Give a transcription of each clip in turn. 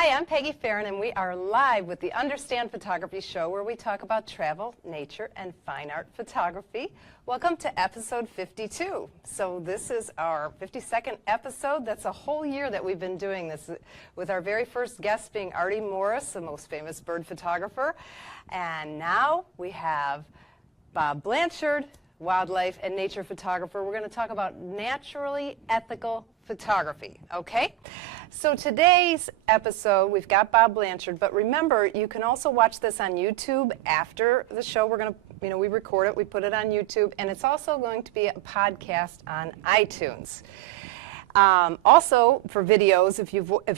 Hi, I'm Peggy Farron, and we are live with the Understand Photography Show, where we talk about travel, nature, and fine art photography. Welcome to episode 52. So this is our 52nd episode. That's a whole year that we've been doing this, with our very first guest being Artie Morris, the most famous bird photographer. And now we have Bob Blanchard, wildlife and nature photographer. We're going to talk about naturally ethical photography, okay? So today's episode, we've got Bob Blanchard, but remember, you can also watch this on YouTube after the show. We're going to, we record it, we put it on YouTube, and it's also going to be a podcast on iTunes. Also, for videos, if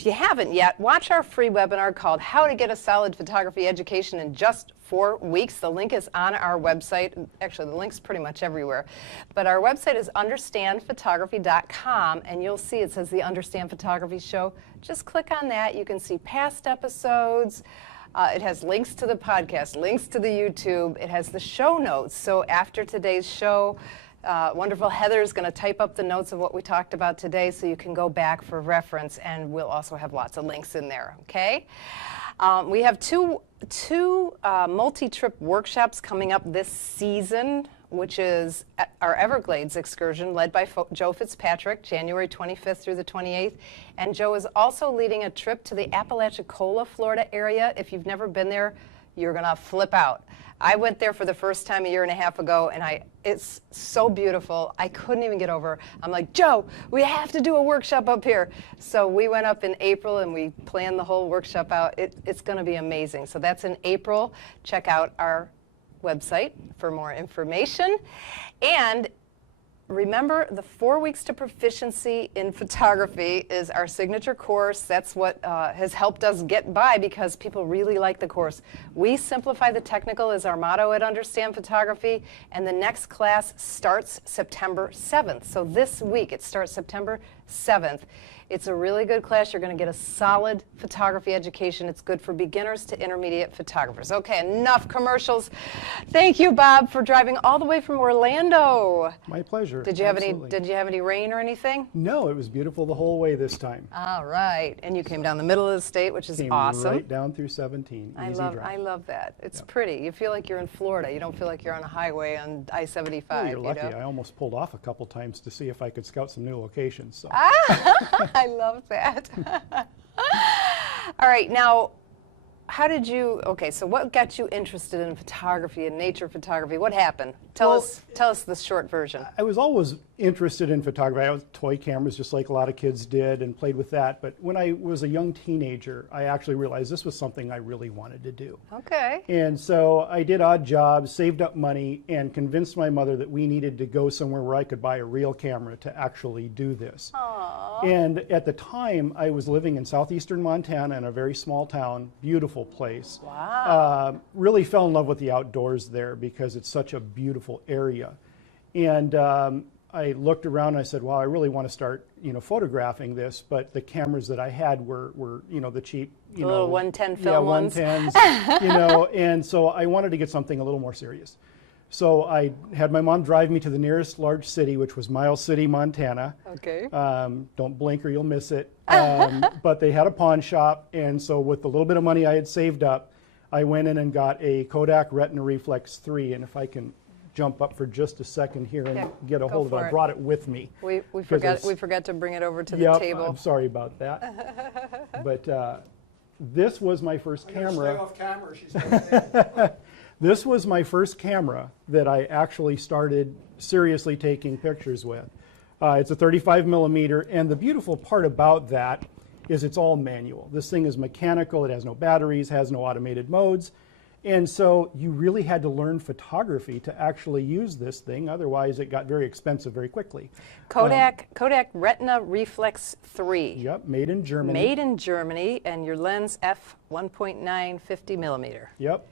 you haven't yet, watch our free webinar called How to Get a Solid Photography Education in Just 4 Weeks. The link is on our website. Actually, the link's pretty much everywhere. But our website is understandphotography.com, and you'll see it says the Understand Photography Show. Just click on that. You can see past episodes. It has links to the podcast, links to the YouTube. It has the show notes. So after today's show, wonderful Heather is going to type up the notes of what we talked about today so you can go back for reference, and we'll also have lots of links in there, okay? We have two multi-trip workshops coming up this season, which is our Everglades excursion led by Joe Fitzpatrick, January 25th through the 28th. And Joe is also leading a trip to the Apalachicola, Florida area. If you've never been there, you're going to flip out. I went there for the first time a year and a half ago, and it's so beautiful. I couldn't even get over. I'm like, Joe, we have to do a workshop up here. So we went up in April, and we planned the whole workshop out. It's going to be amazing. So that's in April. Check out our website for more information. And remember, the 4 weeks to proficiency in photography is our signature course. That's what has helped us get by, because people really like the course. We simplify the technical is our motto at Understand Photography, and the next class starts September 7th. So this week it starts September 7th. It's a really good class. You're going to get a solid photography education. It's good for beginners to intermediate photographers. Okay, enough commercials. Thank you, Bob, for driving all the way from Orlando. My pleasure. Did you have any rain or anything? No, it was beautiful the whole way this time. All right, and you came down the middle of the state, which is awesome. Right down through 17. I love that. It's pretty. You feel like you're in Florida. You don't feel like you're on a highway on I-75. Oh, you're lucky. I almost pulled off a couple times to see if I could scout some new locations. So. I love that. All right, now, so what got you interested in photography and nature photography? What happened? Tell us the short version. I was always interested in photography. I was toy cameras just like a lot of kids did and played with that. But when I was a young teenager, I actually realized this was something I really wanted to do. Okay. And so I did odd jobs, saved up money, and convinced my mother that we needed to go somewhere where I could buy a real camera to actually do this. Aww. And at the time, I was living in southeastern Montana in a very small town, beautiful place. Wow. Really fell in love with the outdoors there because it's such a beautiful area. And I looked around and I said, well, I really want to start, photographing this, but the cameras that I had were the cheap, the little 110 film ones. 110s, and so I wanted to get something a little more serious. So I had my mom drive me to the nearest large city, which was Miles City, Montana. Okay. Don't blink or you'll miss it. But they had a pawn shop, and so with the little bit of money I had saved up, I went in and got a Kodak Retina Reflex 3, and if I can jump up for just a second here and get a hold of it. I brought it with me. We forgot to bring it over to the table. I'm sorry about that. But this was my first camera. Stay off camera, she's gonna This was my first camera that I actually started seriously taking pictures with. It's a 35 millimeter, and the beautiful part about that is it's all manual. This thing is mechanical. It has no batteries, has no automated modes. And so you really had to learn photography to actually use this thing. Otherwise, it got very expensive very quickly. Kodak Retina Reflex 3. Yep, made in Germany. Made in Germany, and your lens f1.9 50 millimeter. Yep.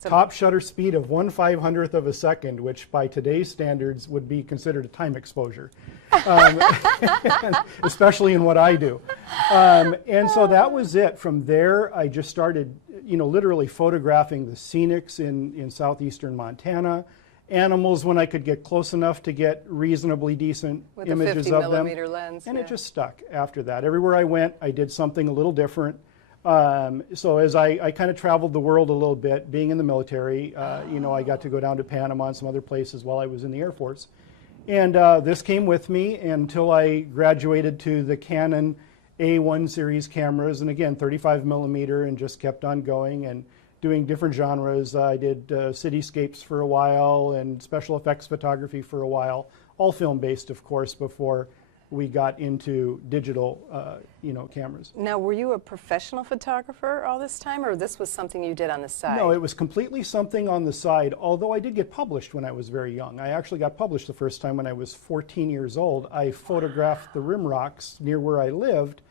Top shutter speed of 1/500th of a second, which by today's standards would be considered a time exposure, especially in what I do. And so that was it. From there, I just started, literally photographing the scenics in southeastern Montana, animals when I could get close enough to get reasonably decent images of them. With a 50 millimeter lens. And it just stuck after that. Everywhere I went, I did something a little different. So as I kind of traveled the world a little bit, being in the military, you know, I got to go down to Panama and some other places while I was in the Air Force. And this came with me until I graduated to the Canon A1 series cameras, and again, 35 millimeter, and just kept on going and doing different genres. I did cityscapes for a while and special effects photography for a while, all film-based, of course, before we got into digital, you know, cameras. Now, were you a professional photographer all this time, or this was something you did on the side? No, it was completely something on the side, although I did get published when I was very young. I actually got published the first time when I was 14 years old. I photographed the rim rocks near where I lived,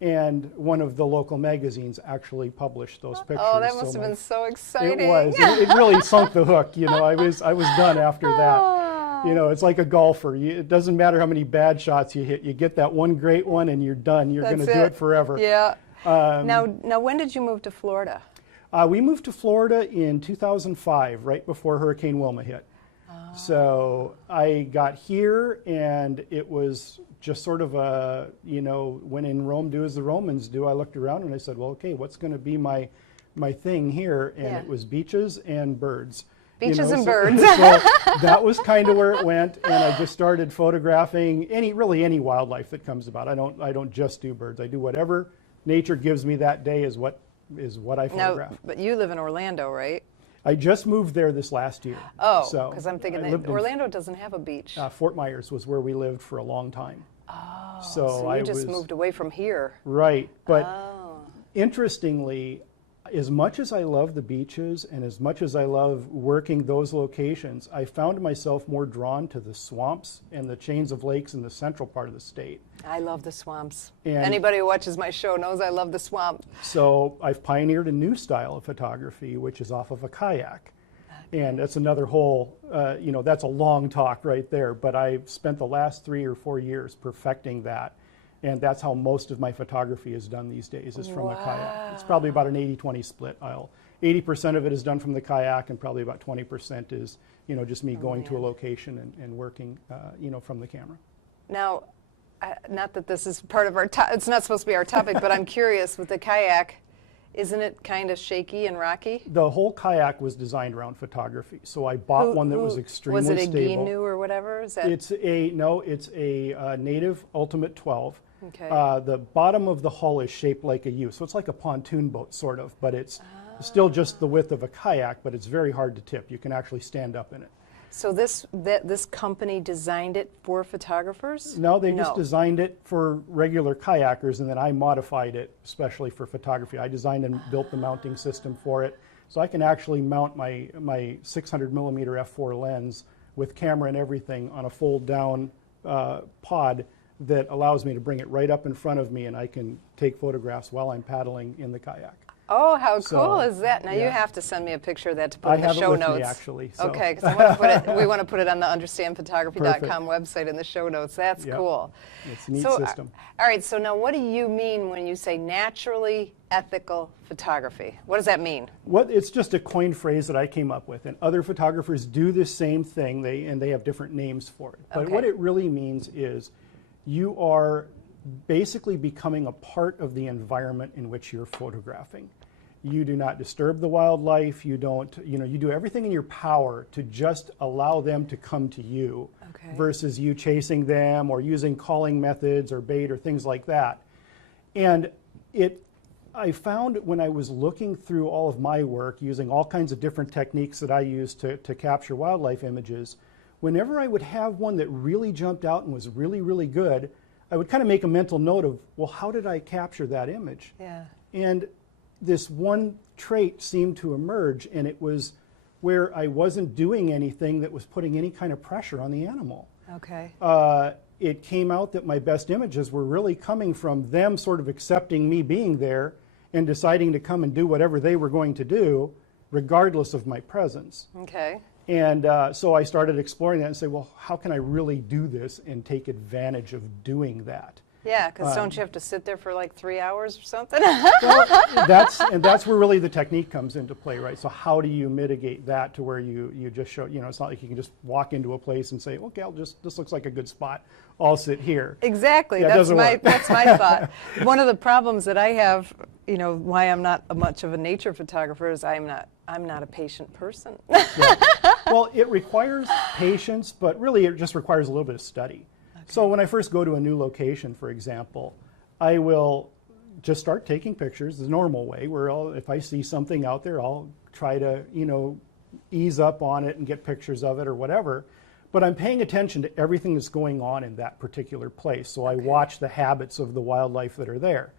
and one of the local magazines actually published those pictures. Oh, that must have been so exciting. It was. It really sunk the hook. You know, I was done after that. You know, it's like a golfer. It doesn't matter how many bad shots you hit. You get that one great one, and you're done. You're going to do it forever. Yeah. Now, when did you move to Florida? We moved to Florida in 2005, right before Hurricane Wilma hit. So I got here, and it was just sort of a, you know, when in Rome, do as the Romans do. I looked around and I said, well, okay, what's going to be my thing here? And it was beaches and birds. Beaches and birds. So that was kind of where it went, and I just started photographing really any wildlife that comes about. I don't just do birds. I do whatever nature gives me that day is what I photograph. Now, but you live in Orlando, right? I just moved there this last year. Oh, so because I'm thinking that Orlando doesn't have a beach. Fort Myers was where we lived for a long time. Oh, so you just moved away from here. Right, but interestingly, as much as I love the beaches and as much as I love working those locations, I found myself more drawn to the swamps and the chains of lakes in the central part of the state. I love the swamps. And anybody who watches my show knows I love the swamp. So I've pioneered a new style of photography, which is off of a kayak. And that's another whole, you know, that's a long talk right there, but I've spent the last 3 or 4 years perfecting that. And that's how most of my photography is done these days, is from a kayak. It's probably about an 80-20 split. 80% of it is done from the kayak, and probably about 20% is, you know, just me going to a location and working, you know, from the camera. Now, not that this is part of our, it's not supposed to be our topic, but I'm curious, with the kayak, isn't it kind of shaky and rocky? The whole kayak was designed around photography, so I bought one that was extremely stable. Was it a Ginu or whatever? Is that? It's a native Ultimate 12. Okay. The bottom of the hull is shaped like a U, so it's like a pontoon boat sort of, but it's still just the width of a kayak, but it's very hard to tip. You can actually stand up in it. So this company designed it for photographers? No, they just designed it for regular kayakers, and then I modified it especially for photography. I designed and built the mounting system for it, so I can actually mount my 600 millimeter f4 lens with camera and everything on a fold down pod that allows me to bring it right up in front of me, and I can take photographs while I'm paddling in the kayak. Oh, how cool is that? Now you have to send me a picture of that to put in the show notes. I have it with me, actually. So. Okay, because we want to put it on the understandphotography.com website in the show notes. That's cool. It's a neat system. All right, so now what do you mean when you say naturally ethical photography? What does that mean? It's just a coined phrase that I came up with, and other photographers do the same thing, and they have different names for it. But what it really means is you are basically becoming a part of the environment in which you're photographing. You do not disturb the wildlife. You don't, you know, you do everything in your power to just allow them to come to you versus you chasing them or using calling methods or bait or things like that. And I found when I was looking through all of my work using all kinds of different techniques that I use to capture wildlife images, whenever I would have one that really jumped out and was really, really good, I would kind of make a mental note of, well, how did I capture that image? Yeah. And this one trait seemed to emerge, and it was where I wasn't doing anything that was putting any kind of pressure on the animal. Okay. It came out that my best images were really coming from them sort of accepting me being there and deciding to come and do whatever they were going to do, regardless of my presence. Okay. And so I started exploring that and say, well, how can I really do this and take advantage of doing that? Yeah, because don't you have to sit there for like 3 hours or something? Well, that's where really the technique comes into play, right? So how do you mitigate that to where you just show, it's not like you can just walk into a place and say, okay, this looks like a good spot, I'll sit here. Exactly. Yeah, that's my thought. One of the problems that I have, why I'm not much of a nature photographer is I'm not a patient person. Yeah. Well, it requires patience, but really it just requires a little bit of study. So when I first go to a new location, for example, I will just start taking pictures the normal way, where if I see something out there, I'll try to, ease up on it and get pictures of it or whatever. But I'm paying attention to everything that's going on in that particular place. So I watch the habits of the wildlife that are there.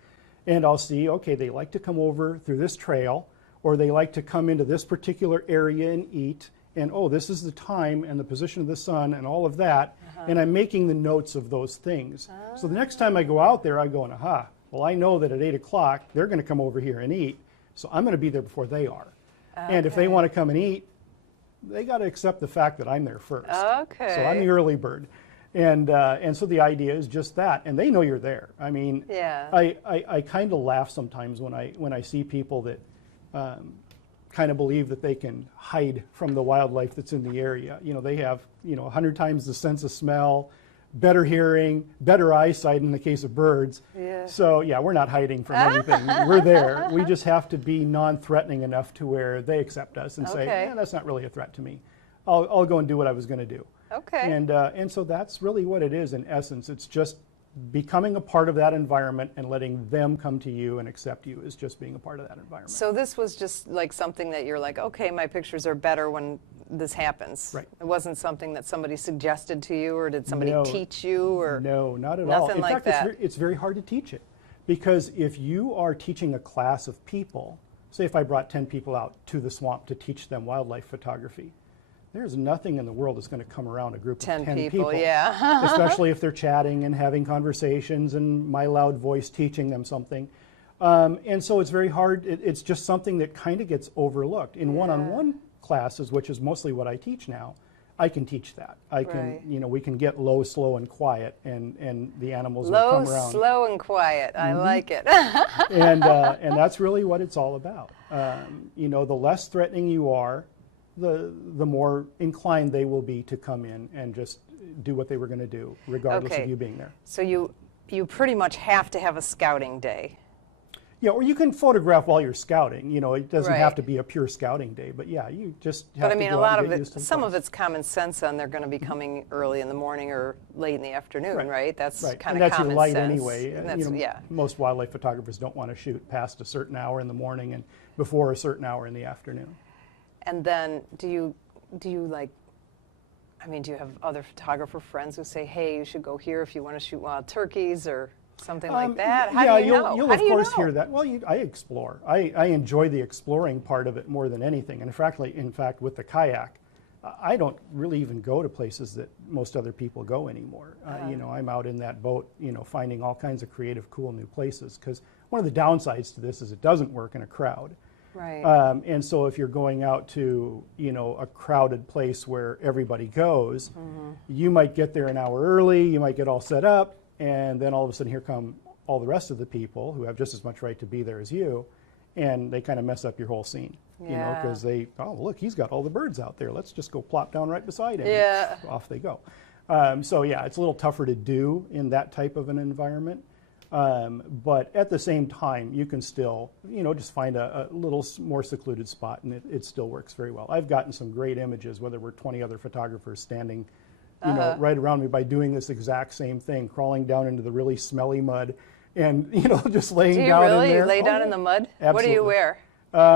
And I'll see, okay, they like to come over through this trail, or they like to come into this particular area and eat. And this is the time and the position of the sun and all of that. And I'm making the notes of those things. So the next time I go out there, I go, well, I know that at 8 o'clock, they're going to come over here and eat. So I'm going to be there before they are. Okay. And if they want to come and eat, they got to accept the fact that I'm there first. Okay. So I'm the early bird. And so the idea is just that. And they know you're there. I mean, yeah. I kind of laugh sometimes when I see people that kind of believe that they can hide from the wildlife that's in the area. They have, 100 times the sense of smell, better hearing, better eyesight in the case of birds. Yeah. So yeah, we're not hiding from anything. We're there. We just have to be non-threatening enough to where they accept us and say, that's not really a threat to me. I'll go and do what I was going to do. Okay. And so that's really what it is in essence. It's just becoming a part of that environment and letting them come to you and accept you is just being a part of that environment. So this was just like something that you're like, okay, my pictures are better when this happens. Right. It wasn't something that somebody suggested to you, or did somebody teach you, or no, not at nothing all. In like fact, that. it's very hard to teach it, because if you are teaching a class of people, say if I brought 10 people out to the swamp to teach them wildlife photography, there's nothing in the world that's going to come around a group of 10 people. Yeah. Especially if they're chatting and having conversations and my loud voice teaching them something. And so it's very hard. It's just something that kind of gets overlooked. In one-on-one classes, which is mostly what I teach now, I can teach that. I can, we can get low, slow, and quiet, and the animals will come around. Low, slow, and quiet. I like it. And that's really what it's all about. The less threatening you are, the more inclined they will be to come in and just do what they were going to do, regardless of you being there. So you pretty much have to have a scouting day. Yeah, or you can photograph while you're scouting. It doesn't have Right. to be a pure scouting day, but yeah, you just have But I to mean, go a lot out and of get it, used to the some of place. it's common sense, and they're going to be coming early in the morning or late in the afternoon, right? That's Right, kind and of that's common your light sense. anyway. And that's, Most wildlife photographers don't want to shoot past a certain hour in the morning and before a certain hour in the afternoon. And then do you like, do you have other photographer friends who say, hey, you should go here if you want to shoot wild turkeys or something like that? How do you know? You'll How of do you course know? hear that. Well, I explore. I enjoy the exploring part of it more than anything. And in fact, with the kayak, I don't really even go to places that most other people go anymore. I'm out in that boat, finding all kinds of creative, cool new places. Because one of the downsides to this is it doesn't work in a crowd. Right. And so if you're going out to, a crowded place where everybody goes, you might get there an hour early, you might get all set up, and then all of a sudden here come all the rest of the people who have just as much right to be there as you, and they kind of mess up your whole scene. Yeah. Because look, he's got all the birds out there. Let's just go plop down right beside him. Yeah. And off they go. So yeah, it's a little tougher to do in that type of an environment. But at the same time, you can still, just find a little more secluded spot, and it still works very well. I've gotten some great images, whether we're 20 other photographers standing, right around me, by doing this exact same thing, crawling down into the really smelly mud, and just laying Do you down really? in there. You lay down in the mud? Absolutely. What do you wear?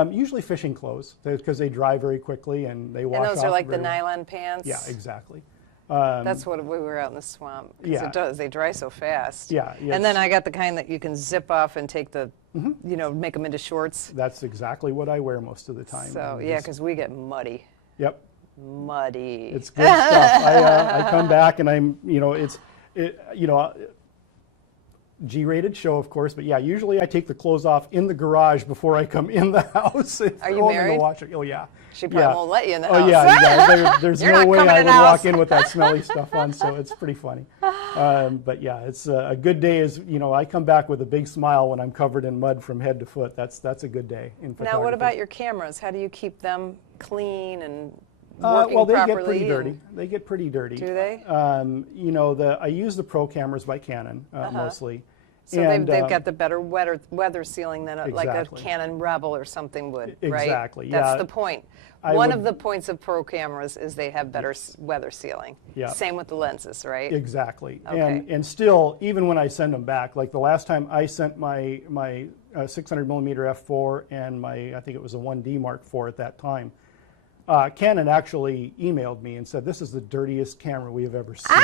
Usually fishing clothes, because they dry very quickly and they wash off. And those are like the very well. nylon pants? Yeah, exactly. That's what we were out in the swamp. 'Cause Yeah. it does. They dry so fast. Yeah, And then yes. I got the kind that you can zip off and take the, make them into shorts. That's exactly what I wear most of the time. So, And yeah, just- because we get muddy. Yep. Muddy. It's good stuff. I come back and G-rated show, of course, but yeah, usually I take the clothes off in the garage before I come in the house. Are you married? Oh, yeah. She probably won't let you in the house. Oh, yeah. There's You're no not way coming I in would the walk house. in with that smelly stuff on, so it's pretty funny. But yeah, it's a good day is, I come back with a big smile when I'm covered in mud from head to foot. That's a good day in photography. Now, what about your cameras? How do you keep them clean and working well, they properly? get pretty dirty. They get pretty dirty. Do they? I use the Pro cameras by Canon mostly. So and, they've got the better weather sealing than like a Exactly. Canon Rebel or something would, right? Exactly, That's yeah. the point. I One would- of the points of Pro cameras is they have better weather sealing. Yeah. Same with the lenses, right? Exactly. Okay. And still, even when I send them back, like the last time I sent my 600 millimeter f4 and I think it was a 1D Mark IV at that time, Canon actually emailed me and said, "This is the dirtiest camera we have ever seen."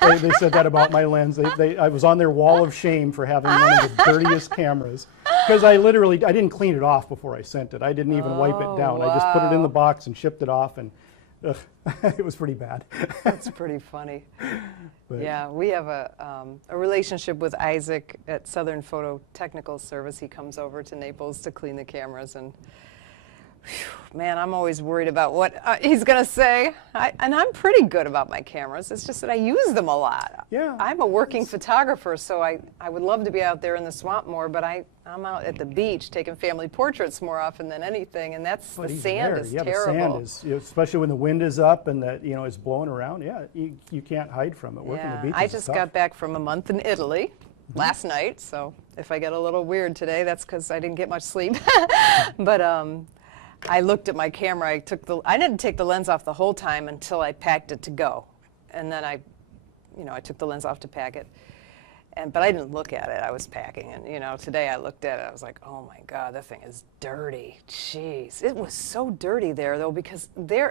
They said that about my lens. I was on their wall of shame for having one of the dirtiest cameras because I didn't clean it off before I sent it. I didn't even wipe it down. I just put it in the box and shipped it off, and it was pretty bad. That's pretty funny. But- Yeah, we have a relationship with Isaac at Southern Photo Technical Service. He comes over to Naples to clean the cameras, and man, I'm always worried about what he's going to say. And I'm pretty good about my cameras. It's just that I use them a lot. Yeah. I'm a working photographer, so I would love to be out there in the swamp more, but I'm out at the beach taking family portraits more often than anything, and that's But the even sand there, is yeah, terrible. the sand is, especially when the wind is up and that it's blowing around. Yeah, you can't hide from it. Working the beach I is just tough. got back from a month in Italy last night, so if I get a little weird today, that's because I didn't get much sleep. But I looked at my camera. I didn't take the lens off the whole time until I packed it to go, and then I took the lens off to pack it. But I didn't look at it. I was packing, and today I looked at it. I was like, oh my God, that thing is dirty. Jeez, it was so dirty there though, because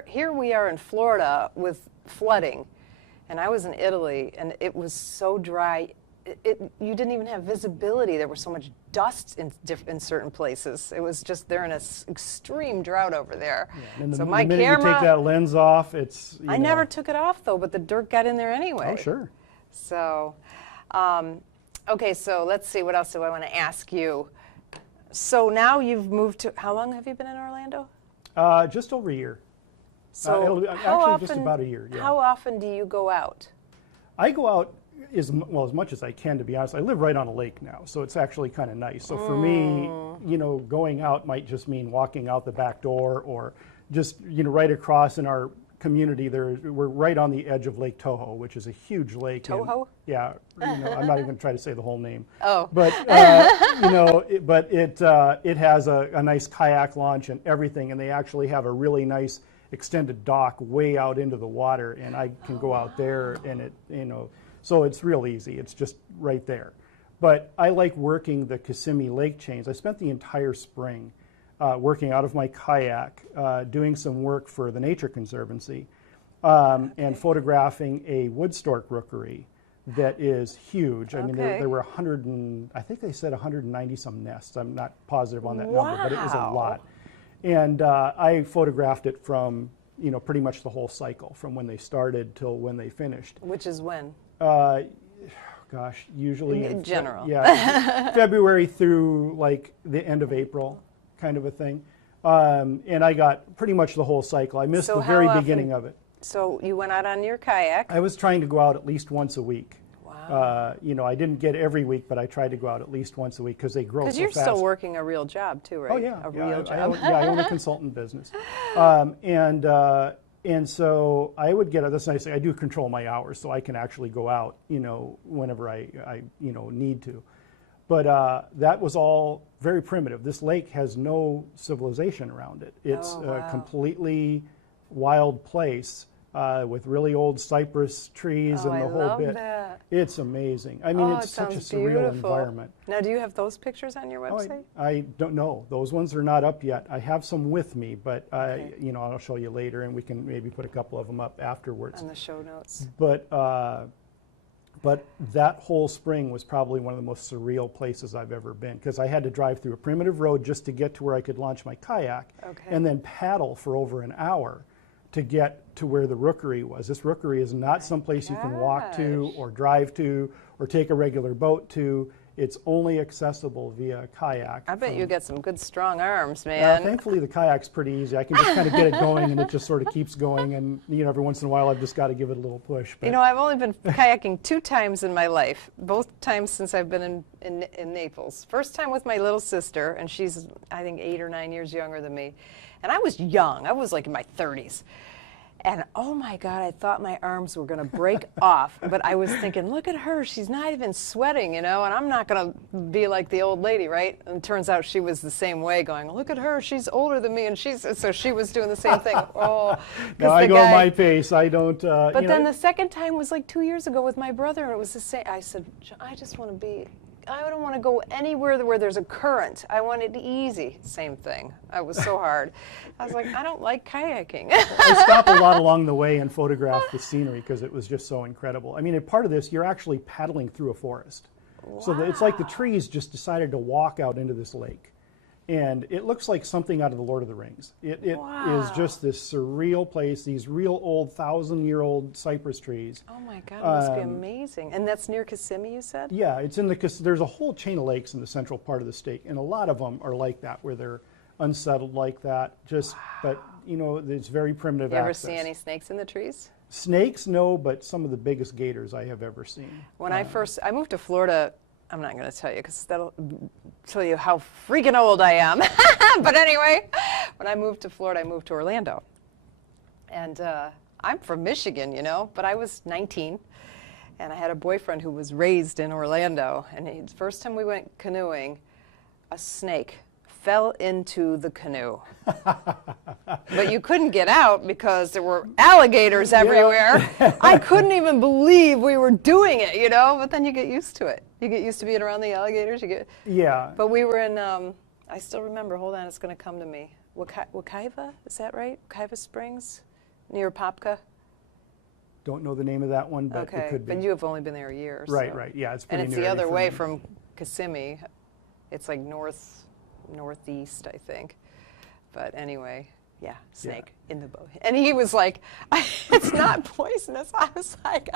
here we are in Florida with flooding, and I was in Italy, and it was so dry. You didn't even have visibility. There was so much dust in certain places. It was just they're in an extreme drought over there. Yeah, and so the my minute camera, you take that lens off, it's. I never took it off though, but the dirt got in there anyway. Oh, sure. So, okay, so let's see, what else do I want to ask you? So now you've moved to, how long have you been in Orlando? Just over a year. So Actually, just about a year. Yeah. How often do you go out? I go out as much as I can, to be honest. I live right on a lake now, so it's actually kind of nice. So for me, going out might just mean walking out the back door, or just right across in our community. We're right on the edge of Lake Toho, which is a huge lake. Toho? Yeah, I'm not even going to try to say the whole name. Oh. But it has a nice kayak launch and everything, and they actually have a really nice extended dock way out into the water, and I can go out there, and so it's real easy. It's just right there. But I like working the Kissimmee lake chains. I spent the entire spring working out of my kayak, doing some work for the Nature Conservancy, and photographing a wood stork rookery that is huge. I mean, there were I think they said 190 some nests. I'm not positive on that number, but it was a lot. And I photographed it from, pretty much the whole cycle, from when they started till when they finished. Which is when? Usually in general. Yeah, February through like the end of April, kind of a thing. And I got pretty much the whole cycle. I missed the very beginning of it. So you went out on your kayak. I was trying to go out at least once a week. Wow. I didn't get every week, but I tried to go out at least once a week because they grow so fast. Because you're still working a real job too, right? Oh yeah, a real job. I own a consultant business, and so I would get. That's nice. I do control my hours, so I can actually go out, whenever I need to. But that was all very primitive. This lake has no civilization around it. It's a completely wild place with really old cypress trees and the whole bit. That. It's amazing. I mean, it's such a surreal environment. Now, do you have those pictures on your website? I don't know. Those ones are not up yet. I have some with me, but I'll show you later, and we can maybe put a couple of them up afterwards. On the show notes. But that whole spring was probably one of the most surreal places I've ever been, because I had to drive through a primitive road just to get to where I could launch my kayak, and then paddle for over an hour to get to where the rookery was. This rookery is not someplace you can walk to or drive to or take a regular boat to. It's only accessible via kayak. I bet you get some good strong arms, man. Thankfully, the kayak's pretty easy. I can just kind of get it going, and it just sort of keeps going. And every once in a while, I've just got to give it a little push. But I've only been kayaking 2 times in my life, both times since I've been in Naples. First time with my little sister, and she's, I think, 8 or 9 years younger than me. And I was young. I was like in my 30s. And oh my God, I thought my arms were going to break off. But I was thinking, look at her. She's not even sweating, and I'm not going to be like the old lady, right? And it turns out she was the same way, going, look at her. She's older than me. And so she was doing the same thing. Oh, no, I go at my pace. I don't. But then the second time was like 2 years ago with my brother, and it was the same. I said, I just want to be. I don't want to go anywhere where there's a current. I want it easy. Same thing. I was so hard. I was like, I don't like kayaking. I stopped a lot along the way and photographed the scenery because it was just so incredible. I mean, a part of this, you're actually paddling through a forest. Wow. So it's like the trees just decided to walk out into this lake. And it looks like something out of the Lord of the Rings. It is just this surreal place, these real old 1,000-year-old cypress trees. Oh my God, it must be amazing. And that's near Kissimmee, you said? Yeah, it's in there's a whole chain of lakes in the central part of the state, and a lot of them are like that, where they're unsettled like that. But it's very primitive access. You ever see any snakes in the trees? Snakes, no, but some of the biggest gators I have ever seen. When I moved to Florida, I'm not going to tell you because that'll tell you how freaking old I am. But anyway, when I moved to Florida, I moved to Orlando. And I'm from Michigan, but I was 19. And I had a boyfriend who was raised in Orlando. And the first time we went canoeing, a snake fell into the canoe. But you couldn't get out because there were alligators everywhere. I couldn't even believe we were doing it, but then you get used to it. You get used to being around the alligators. Yeah. But we were in, I still remember, hold on, it's going to come to me. Wekiva, is that right? Wekiva Springs, near Popka? Don't know the name of that one, but okay. It could be. But you have only been there a year. Right, so. right. Yeah, it's pretty And it's the other way from Kissimmee. It's like northeast, I think. But anyway, yeah, snake in the boat. And he was like, it's not poisonous. I was like,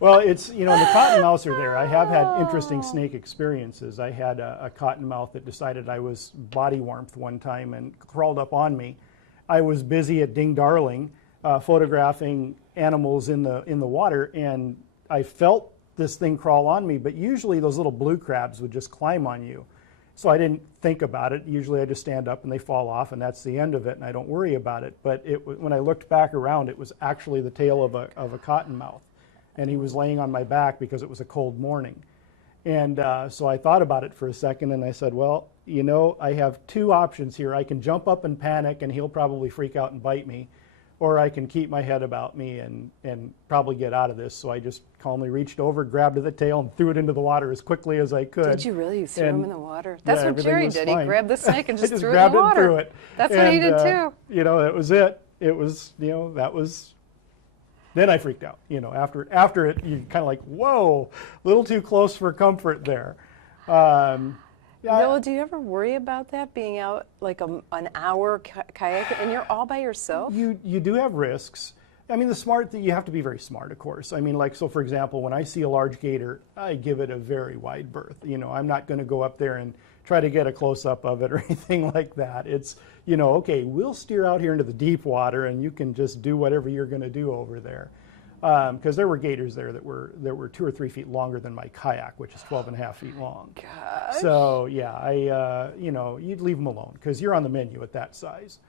well, it's, the cottonmouths are there. I have had interesting snake experiences. I had a cottonmouth that decided I was body warmth one time and crawled up on me. I was busy at Ding Darling photographing animals in the water, and I felt this thing crawl on me, but usually those little blue crabs would just climb on you. So I didn't think about it. Usually I just stand up and they fall off, and that's the end of it, and I don't worry about it. But when I looked back around, it was actually the tail of a cottonmouth, and he was laying on my back because it was a cold morning. And so I thought about it for a second, and I said, well, I have 2 options here. I can jump up and panic, and he'll probably freak out and bite me, or I can keep my head about me and probably get out of this. So I just calmly reached over, grabbed at the tail, and threw it into the water as quickly as I could. Did you really? You threw him in the water? That's what Jerry did. Fine. He grabbed the snake and just threw it in grabbed the it water. And threw it. That's what he did too. That was it. It was, that was. Then I freaked out. After it, you kind of like, whoa, a little too close for comfort there. Noah, do you ever worry about that, being out like an hour kayaking, and you're all by yourself? You do have risks. I mean, you have to be very smart, of course. I mean, so for example, when I see a large gator, I give it a very wide berth. I'm not going to go up there and try to get a close-up of it or anything like that. It's, okay, we'll steer out here into the deep water, and you can just do whatever you're going to do over there. Because there were gators there that were 2 or 3 feet longer than my kayak, which is 12 and a half feet long. Gosh. So yeah, you'd leave them alone because you're on the menu at that size.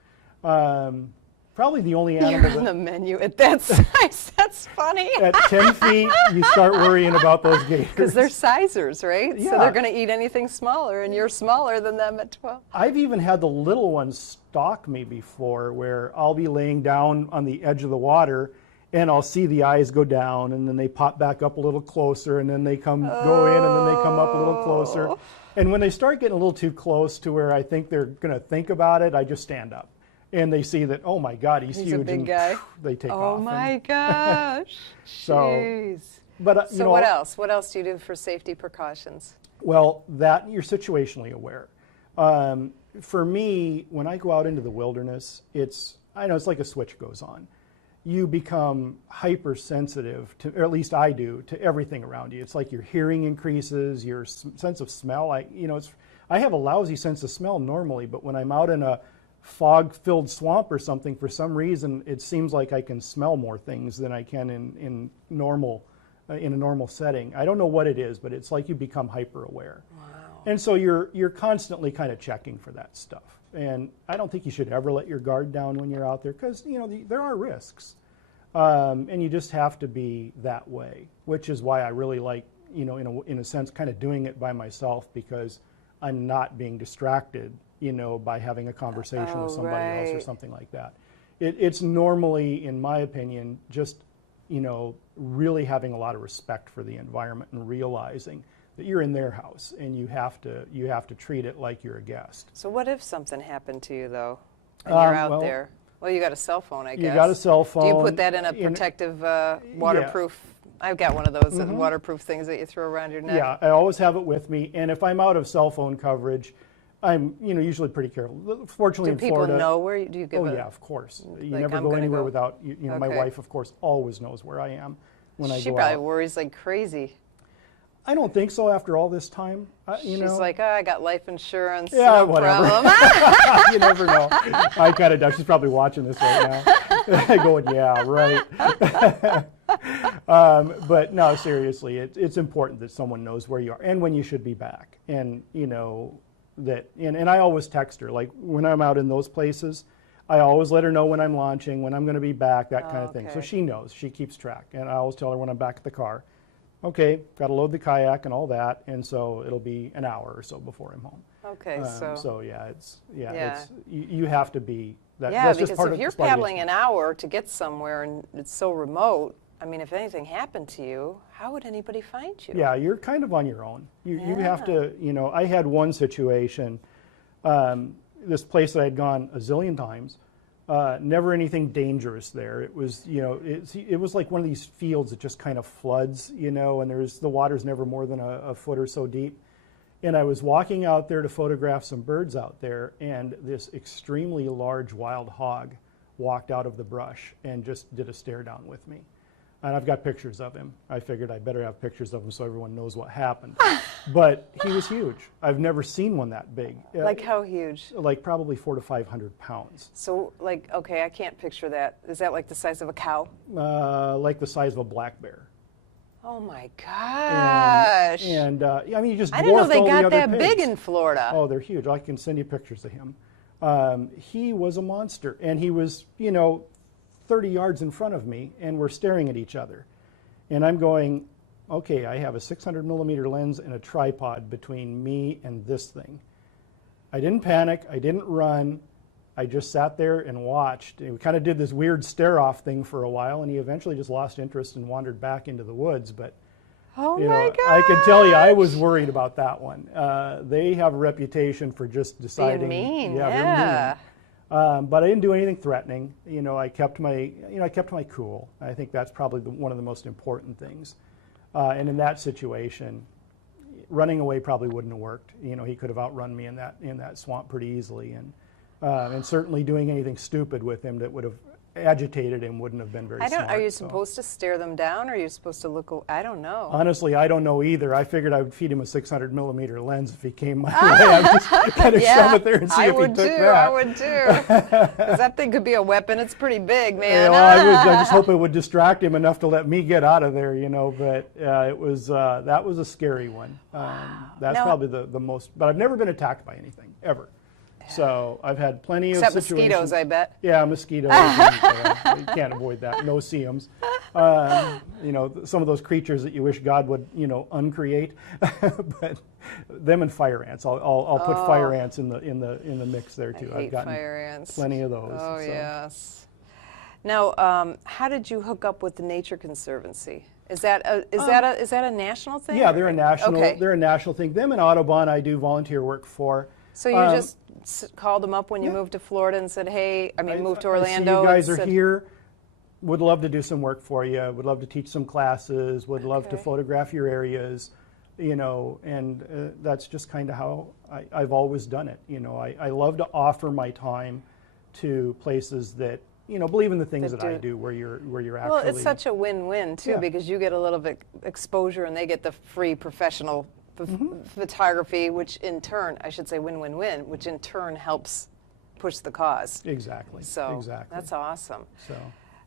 Probably the only animal You're on the menu at that size. That's funny. At 10 feet, you start worrying about those gators. Because they're sizers, right? Yeah. So they're going to eat anything smaller, and you're smaller than them at 12. I've even had the little ones stalk me before, where I'll be laying down on the edge of the water, and I'll see the eyes go down, and then they pop back up a little closer, and then they go in, and then they come up a little closer. And when they start getting a little too close to where I think they're going to think about it, I just stand up. And they see that, oh my God, he's huge. A big guy. They take off. Oh my gosh. Jeez. But so what else? What else do you do for safety precautions? Well, you're situationally aware. For me, when I go out into the wilderness, it's like a switch goes on. you become hypersensitive to, or at least I do, to everything around you. It's like your hearing increases, your sense of smell. I have a lousy sense of smell normally, but when I'm out in a fog-filled swamp or something, for some reason, it seems like I can smell more things than I can in a normal setting. I don't know what it is, but it's like you become hyper-aware. Wow. And so you're constantly kind of checking for that stuff. And I don't think you should ever let your guard down when you're out there, because there are risks, and you just have to be that way. Which is why I really like, in a sense, kind of doing it by myself, because I'm not being distracted, by having a conversation with somebody else or something like that. It's normally, in my opinion, just really having a lot of respect for the environment and realizing that you're in their house and you have to treat it like you're a guest. So what if something happened to you, though, and you're out there? Well, you got a cell phone, I guess. You got a cell phone. Do you put that in a protective, waterproof? Yeah. I've got one of those waterproof things that you throw around your neck. Yeah, I always have it with me, and if I'm out of cell phone coverage, I'm usually pretty careful. Fortunately, in Florida. Do people know where you do? You give yeah, of course. You like, never go anywhere without. My wife, of course, always knows where I am when I go out. She probably worries like crazy. I don't think so after all this time. She's like, I got life insurance. Yeah, no whatever. Problem. You never know. I kind of doubt. She's probably watching this right now. Going, yeah, right. But no, seriously, it's important that someone knows where you are and when you should be back. And, and I always text her. Like when I'm out in those places, I always let her know when I'm launching, when I'm going to be back, that kind of thing. So she knows. She keeps track. And I always tell her when I'm back at the car, okay, got to load the kayak and all that, and so it'll be an hour or so before I'm home. Okay, so you have to be that. Yeah, that's because just part if of you're paddling an hour to get somewhere and it's so remote, I mean, if anything happened to you, how would anybody find you? Yeah, you're kind of on your own. You have to. I had one situation. This place that I'd gone a zillion times. Never anything dangerous there. It was, it was like one of these fields that just kind of floods, and the water's never more than a foot or so deep. And I was walking out there to photograph some birds out there, and this extremely large wild hog walked out of the brush and just did a stare down with me. And I've got pictures of him. I figured I better have pictures of him so everyone knows what happened. But he was huge. I've never seen one that big. Like how huge? Like probably 400 to 500 pounds. So okay, I can't picture that. Is that like the size of a cow? Like the size of a black bear. Oh my gosh. And I mean, you just I didn't know they all the got other that pigs. big in Florida. Oh, they're huge. I can send you pictures of him. He was a monster, and he was, 30 yards in front of me, and we're staring at each other. And I'm going, okay, I have a 600 millimeter lens and a tripod between me and this thing. I didn't panic. I didn't run. I just sat there and watched. And we kind of did this weird stare-off thing for a while, and he eventually just lost interest and wandered back into the woods. But oh my God! I can tell you, I was worried about that one. They have a reputation for just deciding. Being mean, yeah. They're mean. But I didn't do anything threatening. I kept my cool. I think that's probably one of the most important things. And in that situation, running away probably wouldn't have worked. He could have outrun me in that swamp pretty easily, and certainly doing anything stupid with him that would have agitated him wouldn't have been very smart. Are you supposed to stare them down, or are you supposed to look? I don't know. Honestly, I don't know either. I figured I would feed him a 600 millimeter lens if he came my way. I'd just kind of shove it there and see if he took that. I would too. Because that thing could be a weapon. It's pretty big, man. I just hope it would distract him enough to let me get out of there, But it was that was a scary one. That's probably the most. But I've never been attacked by anything ever. So I've had plenty of situations. Except mosquitoes, I bet. Yeah, mosquitoes. You can't avoid that. No see-ums. Some of those creatures that you wish God would, uncreate. But them and fire ants. I'll put fire ants in the mix there too. I've gotten fire ants. Plenty of those. Oh yes. Now, how did you hook up with the Nature Conservancy? Is that a national thing? Yeah, they're a national thing. Them and Audubon, I do volunteer work for. So you just called them up when you moved to Florida and said, hey, moved to Orlando. I see you guys are here. Would love to do some work for you. Would love to teach some classes. Would love to photograph your areas. And that's just kind of how I've always done it. I love to offer my time to places that, believe in the things That that I do- do, where you're actually. Well, it's such a win-win too, Yeah. because you get a little bit exposure and they get the free professional photography, which in turn, I should say win-win-win, which in turn helps push the cause. Exactly. So exactly. that's awesome. So.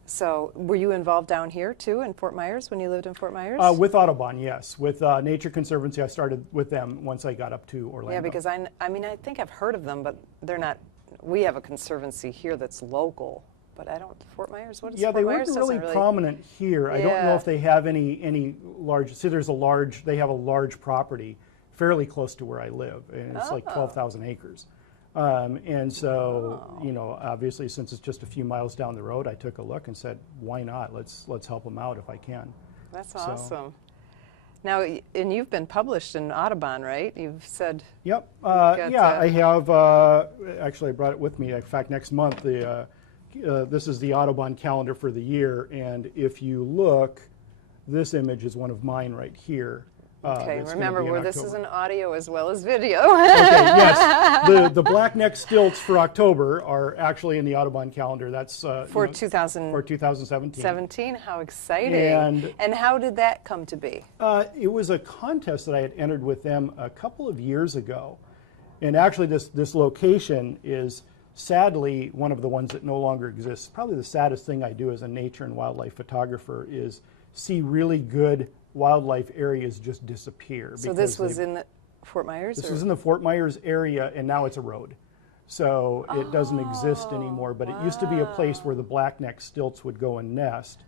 So were you involved down here too in Fort Myers when you lived in Fort Myers? With Audubon, yes. With Nature Conservancy, I started with them once I got up to Orlando. Yeah, because I mean, I think I've heard of them, but they're not, we have a conservancy here that's local, but I don't, Fort Myers, what is Yeah, Fort they Myers? weren't Doesn't really prominent here. I don't know Yeah. if they have any large. See, they have a large property fairly close to where I live, and it's like 12,000 acres. And so, obviously, since it's just a few miles down the road, I took a look and said, why not? Let's help them out if I can. That's awesome. Now, and you've been published in Audubon, right? You've said. Yep. got, Yeah, I have. Actually, I brought it with me. In fact, next month, this is the Audubon calendar for the year, and if you look, this image is one of mine right here. Okay, It's gonna remember, be in this is October. an audio as well as video. Okay, yes. The black-necked stilts for October are actually in the Audubon calendar. That's For for 2017. 17, how exciting. And how did that come to be? It was a contest that I had entered with them a couple of years ago. And actually this location is sadly one of the ones that no longer exists. Probably the saddest thing I do as a nature and wildlife photographer is see really good wildlife areas just disappear. So this was in the Fort Myers? This was in the Fort Myers area, and now it's a road. So it doesn't exist anymore, but it used to be a place where the blackneck stilts would go and nest.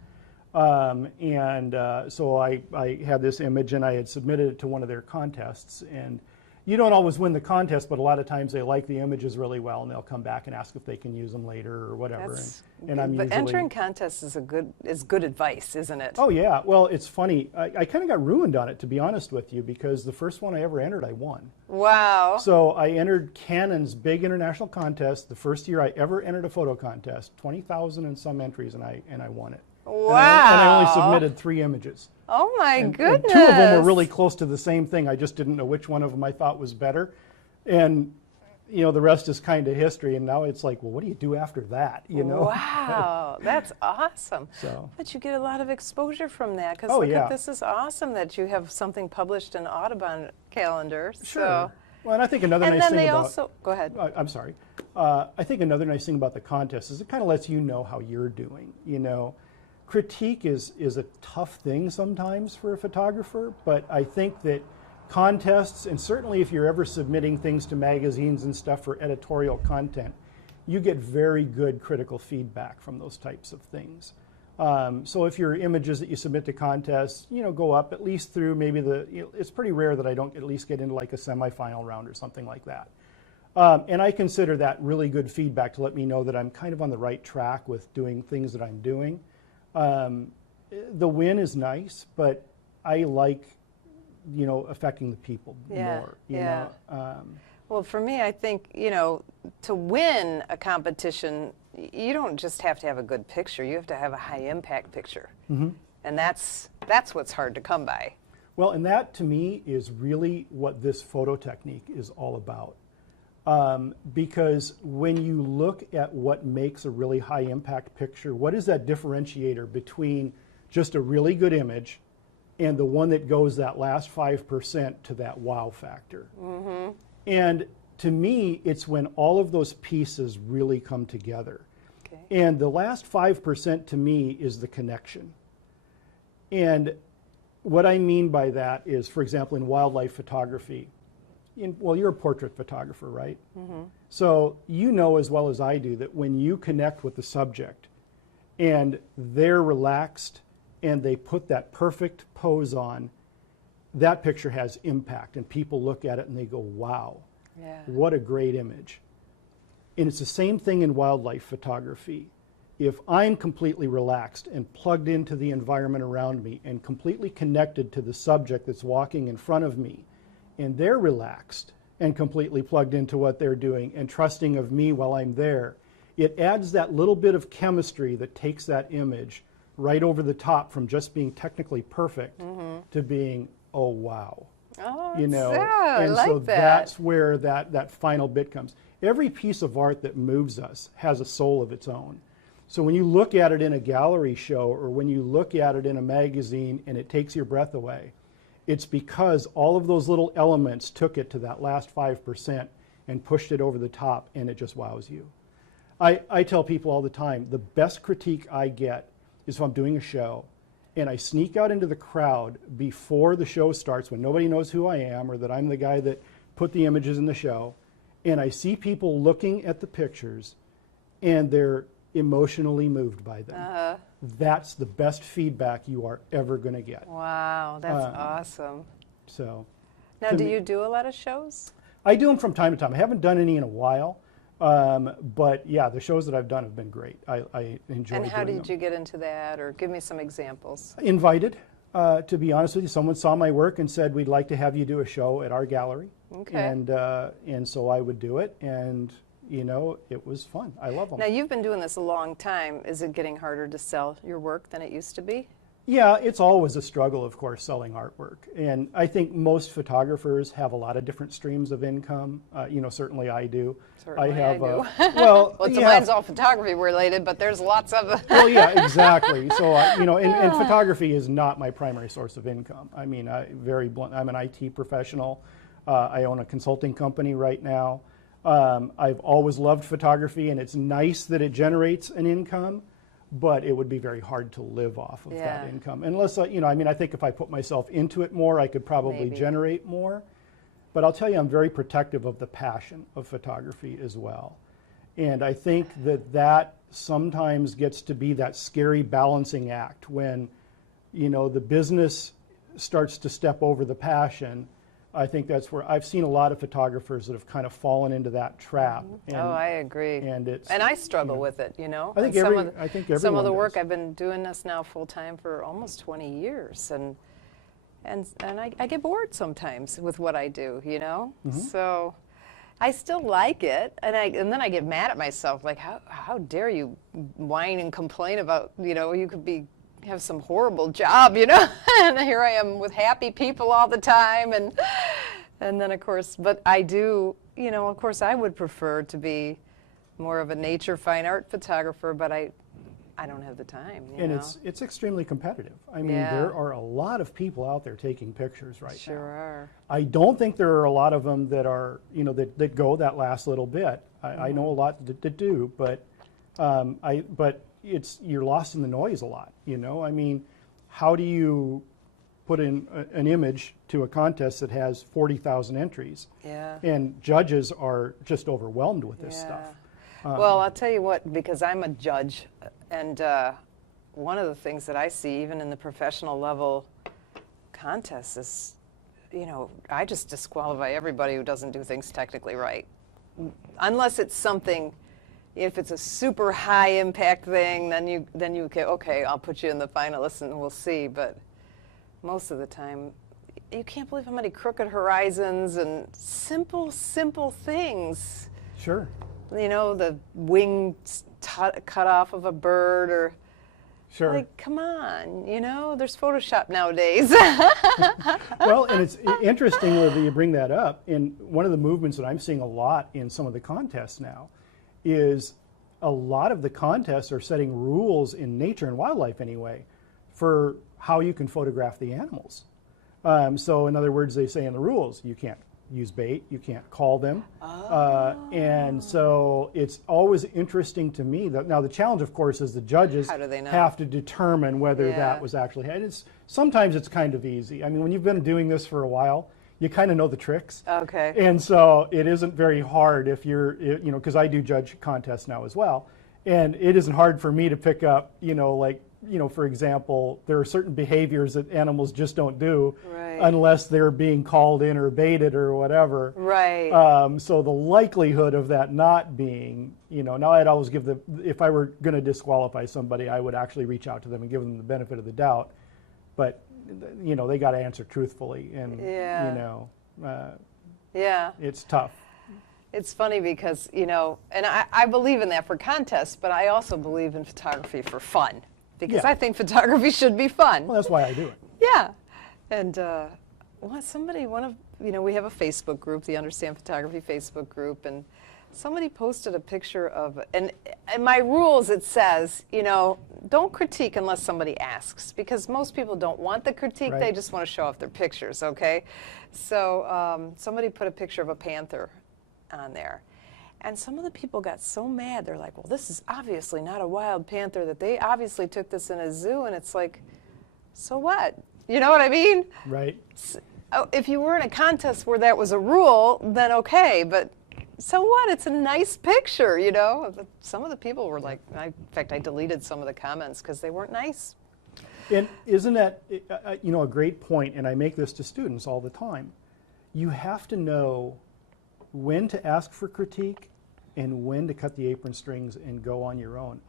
So I had this image, and I had submitted it to one of their contests. And you don't always win the contest, but a lot of times they like the images really well, and they'll come back and ask if they can use them later or whatever. And I'm but usually, entering contests is good advice, isn't it? Oh yeah, well it's funny. I kind of got ruined on it, to be honest with you, because the first one I ever entered, I won. Wow. So I entered Canon's big international contest the first year I ever entered a photo contest, 20,000 and some entries, and I won it. Wow. And I only submitted 3 images. Oh my goodness. And 2 of them were really close to the same thing. I just didn't know which one of them I thought was better. And the rest is kind of history. And now it's like, well, what do you do after that? Wow, that's awesome. So. But you get a lot of exposure from that, because Oh, look yeah. at this is awesome that you have something published in Audubon calendar. Sure. So. Well, and I think another And nice then thing they about... also, go ahead. I'm sorry. I think another nice thing about the contest is it kind of lets you know how you're doing. Critique is a tough thing sometimes for a photographer, but I think that contests, and certainly if you're ever submitting things to magazines and stuff for editorial content, you get very good critical feedback from those types of things. So if your images that you submit to contests, go up at least through maybe it's pretty rare that I don't at least get into like a semifinal round or something like that. And I consider that really good feedback to let me know that I'm kind of on the right track with doing things that I'm doing. The win is nice, but I like, affecting the people more. You know? Well, for me, I think, to win a competition, you don't just have to have a good picture. You have to have a high impact picture. Mm-hmm. And that's what's hard to come by. Well, and that to me is really what this photo technique is all about. Because when you look at what makes a really high impact picture, what is that differentiator between just a really good image and the one that goes that last 5% to that wow factor? Mm-hmm. And to me, it's when all of those pieces really come together. Okay. And the last 5% to me is the connection. And what I mean by that is, for example, in wildlife photography, you're a portrait photographer, right? Mm-hmm. So you know as well as I do that when you connect with the subject and they're relaxed and they put that perfect pose on, that picture has impact and people look at it and they go, wow, what a great image. And it's the same thing in wildlife photography. If I'm completely relaxed and plugged into the environment around me and completely connected to the subject that's walking in front of me, and they're relaxed and completely plugged into what they're doing and trusting of me while I'm there, it adds that little bit of chemistry that takes that image right over the top from just being technically perfect to being, oh wow. Oh, I like so that. That's where that final bit comes. Every piece of art that moves us has a soul of its own. So when you look at it in a gallery show or when you look at it in a magazine and it takes your breath away, it's because all of those little elements took it to that last 5% and pushed it over the top, and it just wows you. I tell people all the time, the best critique I get is if I'm doing a show and I sneak out into the crowd before the show starts when nobody knows who I am or that I'm the guy that put the images in the show, and I see people looking at the pictures and they're emotionally moved by them. That's the best feedback you are ever going to get. Wow, that's awesome. So, Now, to do me- you do a lot of shows? I do them from time to time. I haven't done any in a while, but yeah, the shows that I've done have been great. I enjoy And how doing did them. you get into that? Or give me some examples. Invited, to be honest with you. Someone saw my work and said, we'd like to have you do a show at our gallery. Okay. And so I would do it, and you know, it was fun. I love them. Now, you've been doing this a long time. Is it getting harder to sell your work than it used to be? Yeah, it's always a struggle, of course, selling artwork. And I think most photographers have a lot of different streams of income. You know, certainly I do. Certainly I have, do. well, Well, so yeah, mine's all photography related, but there's lots of well, yeah, exactly. So, you know, and photography is not my primary source of income. I mean, very blunt. I'm an IT professional. I own a consulting company right now. I've always loved photography, and it's nice that it generates an income, but it would be very hard to live off of Yeah. that income. Unless, you know, I mean, I think if I put myself into it more, I could probably Maybe. generate more. But I'll tell you, I'm very protective of the passion of photography as well. And I think that that sometimes gets to be that scary balancing act when, you know, the business starts to step over the passion. I think that's where I've seen a lot of photographers that have kind of fallen into that trap. And, Oh, I agree. and it's And I struggle with it, you know. I think And I think some of everyone the work does. I've been doing this now full time for almost 20 years, and I get bored sometimes with what I do, you know. Mm-hmm. So I still like it, and then I get mad at myself, like how dare you whine and complain about, you know, you could have some horrible job, you know, and here I am with happy people all the time, and then of course, but I do, you know, of course I would prefer to be more of a nature fine art photographer, but I don't have the time, you And know. it's extremely competitive. I mean, Yeah. there are a lot of people out there taking pictures right Sure now. are. I don't think there are a lot of them that are, you know, that go that last little bit. I know a lot that do, but you're lost in the noise a lot, you know. I mean, how do you put in an image to a contest that has 40,000 entries? Yeah. And judges are just overwhelmed with this Yeah. stuff. Well, I'll tell you what, because I'm a judge, and one of the things that I see, even in the professional level contests, is, you know, I just disqualify everybody who doesn't do things technically right. Unless it's something, if it's a super high impact thing, then you can, okay, I'll put you in the finalists and we'll see. But most of the time, you can't believe how many crooked horizons and simple things. Sure. You know, the wing cut off of a bird, or Sure. like, come on, you know, there's Photoshop nowadays. Well, and it's interesting that you bring that up. And one of the movements that I'm seeing a lot in some of the contests now is a lot of the contests are setting rules in nature and wildlife anyway for how you can photograph the animals. So in other words, they say in the rules, you can't use bait, you can't call them. And so it's always interesting to me that now the challenge, of course, is the judges How do they know? have to determine whether Yeah. that was actually, and sometimes it's kind of easy. I mean, when you've been doing this for a while, you kind of know the tricks. Okay. And so it isn't very hard if you know, because I do judge contests now as well. And it isn't hard for me to pick up, you know, like, you know, for example, there are certain behaviors that animals just don't do Right. unless they're being called in or baited or whatever. Right. So the likelihood of that not being, you know, now I'd always give if I were going to disqualify somebody, I would actually reach out to them and give them the benefit of the doubt. But, you know, they got to answer truthfully, and, Yeah. you know, Yeah. it's tough. It's funny because, you know, and I believe in that for contests, but I also believe in photography for fun, because Yeah. I think photography should be fun. Well, that's why I do it. Yeah. And you know, we have a Facebook group, the Understand Photography Facebook group, and Somebody posted a picture of, and in my rules it says, you know, don't critique unless somebody asks, because most people don't want the critique, Right. they just want to show off their pictures, okay? So somebody put a picture of a panther on there. And some of the people got so mad, they're like, well, this is obviously not a wild panther, that they obviously took this in a zoo, and it's like, so what? You know what I mean? Right. If you were in a contest where that was a rule, then okay, but so what? It's a nice picture, you know? Some of the people were like, in fact, I deleted some of the comments because they weren't nice. And isn't that, you know, a great point, and I make this to students all the time. You have to know when to ask for critique and when to cut the apron strings and go on your own.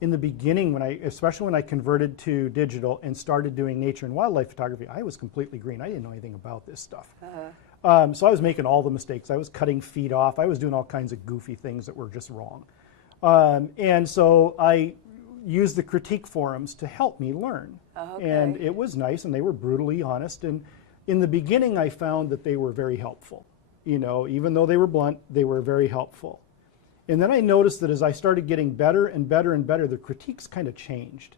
In the beginning, especially when I converted to digital and started doing nature and wildlife photography, I was completely green. I didn't know anything about this stuff. So I was making all the mistakes. I was cutting feet off. I was doing all kinds of goofy things that were just wrong. And so I used the critique forums to help me learn. Okay. And it was nice, and they were brutally honest. And in the beginning, I found that they were very helpful. You know, even though they were blunt, they were very helpful. And then I noticed that as I started getting better and better and better, the critiques kind of changed.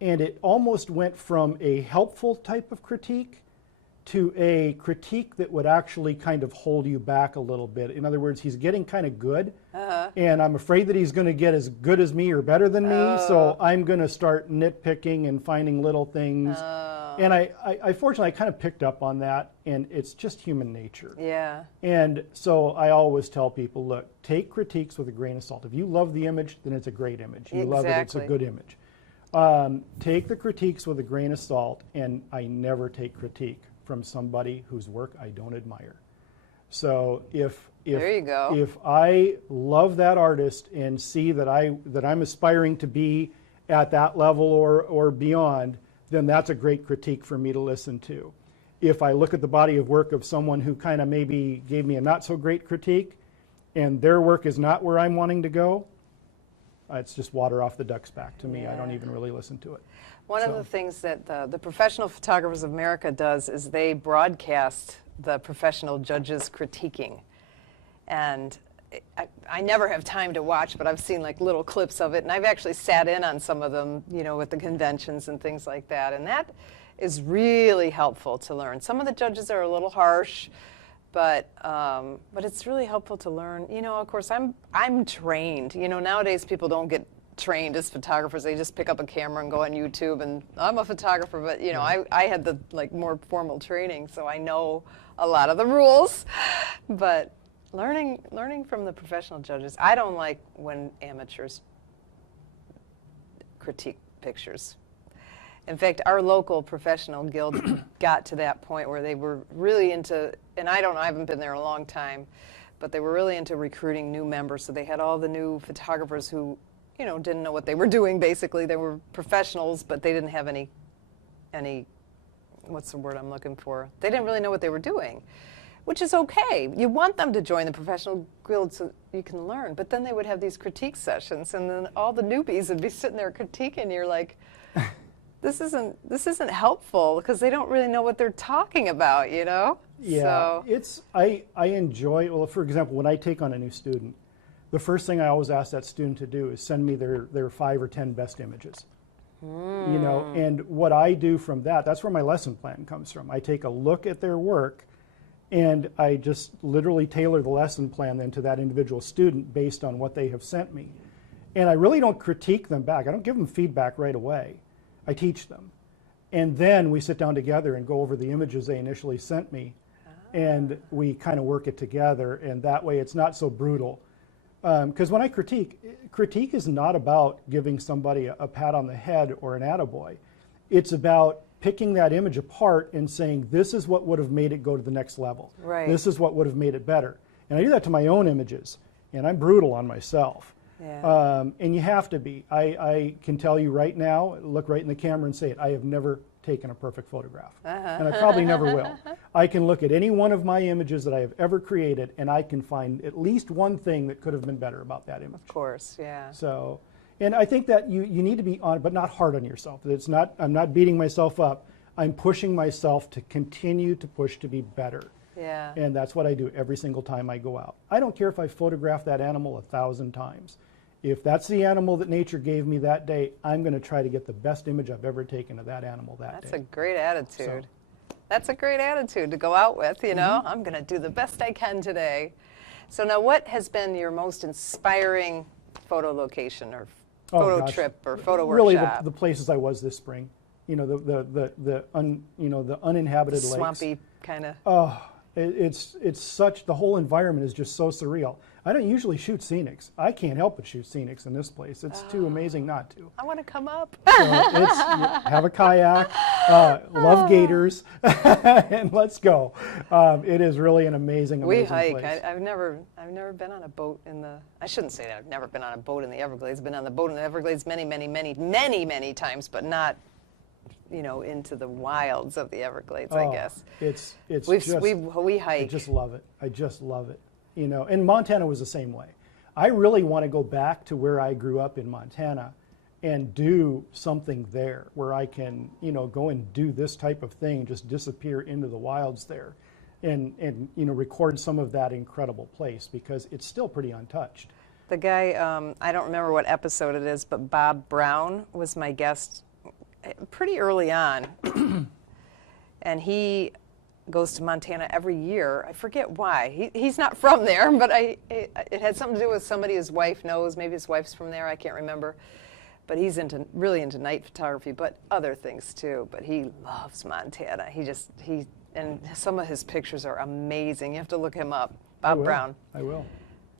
And it almost went from a helpful type of critique to a critique that would actually kind of hold you back a little bit. In other words, he's getting kind of good, and I'm afraid that he's going to get as good as me or better than me, so I'm going to start nitpicking and finding little things. And I fortunately, I kind of picked up on that, and it's just human nature. Yeah. And so I always tell people, look, take critiques with a grain of salt. If you love the image, then it's a great image. You love it, it's a good image. Take the critiques with a grain of salt, and I never take critique from somebody whose work I don't admire. So There you go. if I love that artist and see that I'm aspiring to be at that level or beyond, then that's a great critique for me to listen to. If I look at the body of work of someone who kind of maybe gave me a not so great critique and their work is not where I'm wanting to go, it's just water off the duck's back to me. Yeah. I don't even really listen to it. One of the things that the Professional Photographers of America does is they broadcast the professional judges critiquing. And I never have time to watch, but I've seen like little clips of it, and I've actually sat in on some of them, you know, with the conventions and things like that. And that is really helpful to learn. Some of the judges are a little harsh, but it's really helpful to learn. You know, of course, I'm trained. You know, nowadays people don't get trained as photographers. They just pick up a camera and go on YouTube, and I'm a photographer, but you know, I had the like more formal training, so I know a lot of the rules. But learning from the professional judges, I don't like when amateurs critique pictures. In fact, our local professional guild got to that point where they were really into, and I haven't been there a long time, but they were really into recruiting new members. So they had all the new photographers who, you know, didn't know what they were doing. Basically, they were professionals, but they didn't have any, what's the word I'm looking for? They didn't really know what they were doing, which is okay. You want them to join the professional guild so you can learn. But then they would have these critique sessions, and then all the newbies would be sitting there critiquing. And you're like, this isn't helpful, because they don't really know what they're talking about, you know? Yeah, So. I enjoy, well, for example, when I take on a new student, the first thing I always ask that student to do is send me their 5 or 10 best images. You know, and what I do from that's where my lesson plan comes from. I take a look at their work, and I just literally tailor the lesson plan then to that individual student based on what they have sent me. And I really don't critique them back. I don't give them feedback right away. I teach them. And then we sit down together and go over the images they initially sent me, and we kind of work it together, and that way it's not so brutal. Because when I critique is not about giving somebody a pat on the head or an attaboy. It's about picking that image apart and saying, this is what would have made it go to the next level. Right. This is what would have made it better. And I do that to my own images, and I'm brutal on myself. Yeah. And you have to be. I can tell you right now, look right in the camera and say it, I have never taken a perfect photograph. And I probably never will. I can look at any one of my images that I have ever created, and I can find at least one thing that could have been better about that image. Of course, yeah. So, and I think that you need to be on, but not hard on yourself. It's not, I'm not beating myself up. I'm pushing myself to continue to push to be better. Yeah. And that's what I do every single time I go out. I don't care if I photograph that animal 1,000 times. If that's the animal that nature gave me that day, I'm going to try to get the best image I've ever taken of that animal that That's day. a great attitude. So- That's a great attitude to go out with, you know. I'm going to do the best I can today. So now what has been your most inspiring photo location or photo gosh. trip or photo Really, workshop? the places I was this spring. You know, the uninhabited lakes. Swampy kind of. Oh, it's such, the whole environment is just so surreal. I don't usually shoot scenics. I can't help but shoot scenics in this place. It's too amazing not to. I want to come up. So have a kayak, love gators, and let's go. It is really an amazing We place. hike. I've never been on a boat in the. I shouldn't say that. I've never been on a boat in the Everglades. I've been on the boat in the Everglades many times, but not, you know, into the wilds of the Everglades. I guess It's we hike. I just love it. I just love it. You know, and Montana was the same way. I really want to go back to where I grew up in Montana and do something there where I can, you know, go and do this type of thing, just disappear into the wilds there and you know, record some of that incredible place because it's still pretty untouched. The guy, I don't remember what episode it is, but Bob Brown was my guest pretty early on. And he goes to Montana every year. I forget why. He's not from there, but it had something to do with somebody his wife knows. Maybe his wife's from there. I can't remember. But he's really into night photography, but other things too. But he loves Montana. And some of his pictures are amazing. You have to look him up. Bob Brown. I will.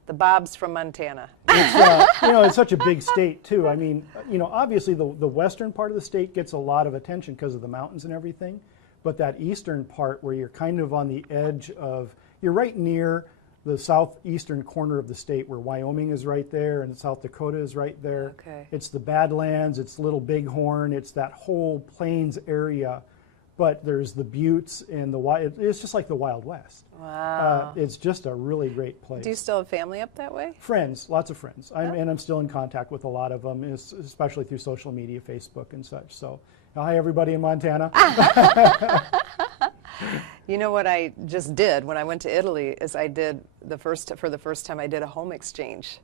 The Bobs from Montana. It's, you know, it's such a big state too. I mean, you know, obviously the western part of the state gets a lot of attention because of the mountains and everything. But that eastern part where you're kind of on the edge of, you're right near the southeastern corner of the state where Wyoming is right there and South Dakota is right there. Okay. It's the Badlands, it's Little Bighorn, it's that whole plains area. But there's the buttes and it's just like the Wild West. Wow. It's just a really great place. Do you still have family up that way? Friends, lots of friends. And I'm still in contact with a lot of them, especially through social media, Facebook and such. So, hi everybody in Montana. You know what I just did when I went to Italy is I did for the first time I did a home exchange.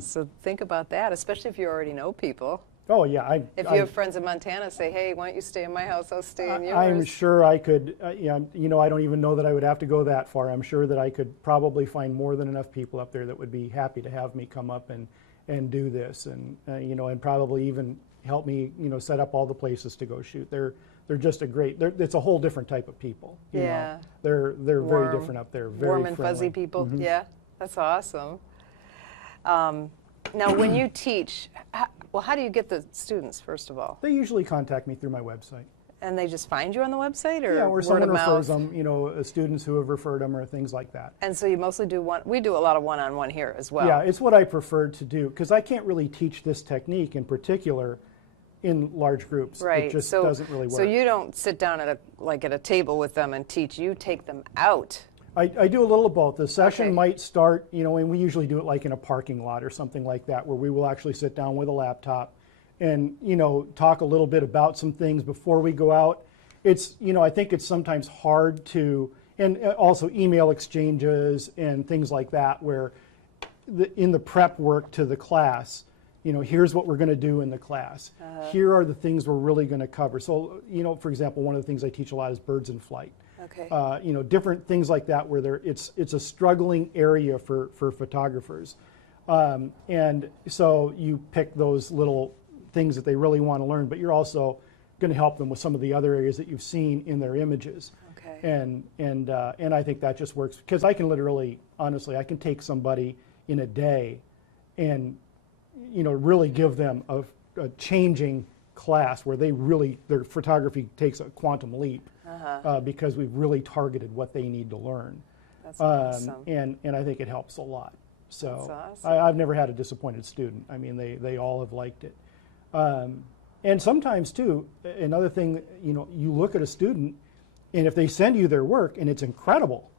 So think about that, especially if you already know people. Oh yeah, If you have friends in Montana, say, hey, why don't you stay in my house? I'll stay in yours. I'm sure I could. You know, I don't even know that I would have to go that far. I'm sure that I could probably find more than enough people up there that would be happy to have me come up and do this, and you know, and probably even help me, you know, set up all the places to go shoot. They're just a great. It's a whole different type of people. You know? They're very different up there. Very warm and friendly. fuzzy people. Yeah, that's awesome. Now, when you teach, how do you get the students, first of all? They usually contact me through my website. And they just find you on the website, or Yeah, or word someone of mouth? refers them, you know, students who have referred them or things like that. And so you mostly do we do a lot of one-on-one here as well. Yeah, it's what I prefer to do because I can't really teach this technique in particular in large groups. Right. It just so, doesn't really work. So you don't sit down at a table with them and teach. You take them out. I do a little of both. The session Okay. might start, you know, and we usually do it like in a parking lot or something like that, where we will actually sit down with a laptop and, you know, talk a little bit about some things before we go out. It's, you know, I think it's sometimes hard to, and also email exchanges and things like that, where in the prep work to the class, you know, here's what we're going to do in the class. Here are the things we're really going to cover. So, you know, for example, one of the things I teach a lot is birds in flight. Okay. You know, different things like that where it's a struggling area for photographers. And so you pick those little things that they really want to learn, but you're also going to help them with some of the other areas that you've seen in their images. Okay. And I think that just works because I can literally, honestly, I can take somebody in a day and, you know, really give them a changing class where their photography takes a quantum leap. Because we've really targeted what they need to learn. That's awesome. And I think it helps a lot. So That's awesome. I've never had a disappointed student. I mean, they all have liked it. And sometimes too, another thing, you know, you look at a student and if they send you their work and it's incredible,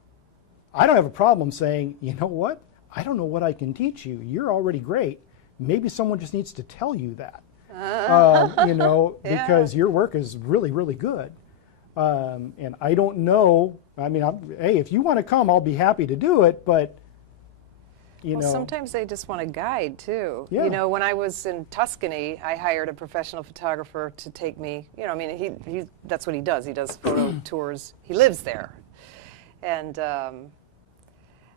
I don't have a problem saying, you know what, I don't know what I can teach you. You're already great. Maybe someone just needs to tell you that, you know, Yeah. because your work is really, really good. And I don't know, I mean, hey, if you want to come, I'll be happy to do it, but, you know. Sometimes they just want a guide, too. Yeah. You know, when I was in Tuscany, I hired a professional photographer to take me, you know, I mean, he that's what he does. He does photo tours. He lives there. And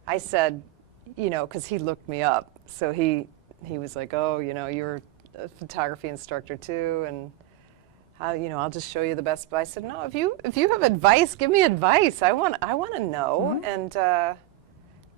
I said, you know, because he looked me up. So he was like, oh, you know, you're a photography instructor, too, and you know, I'll just show you the best. But I said, no, if you have advice, give me advice. I want to know. Mm-hmm. And I'm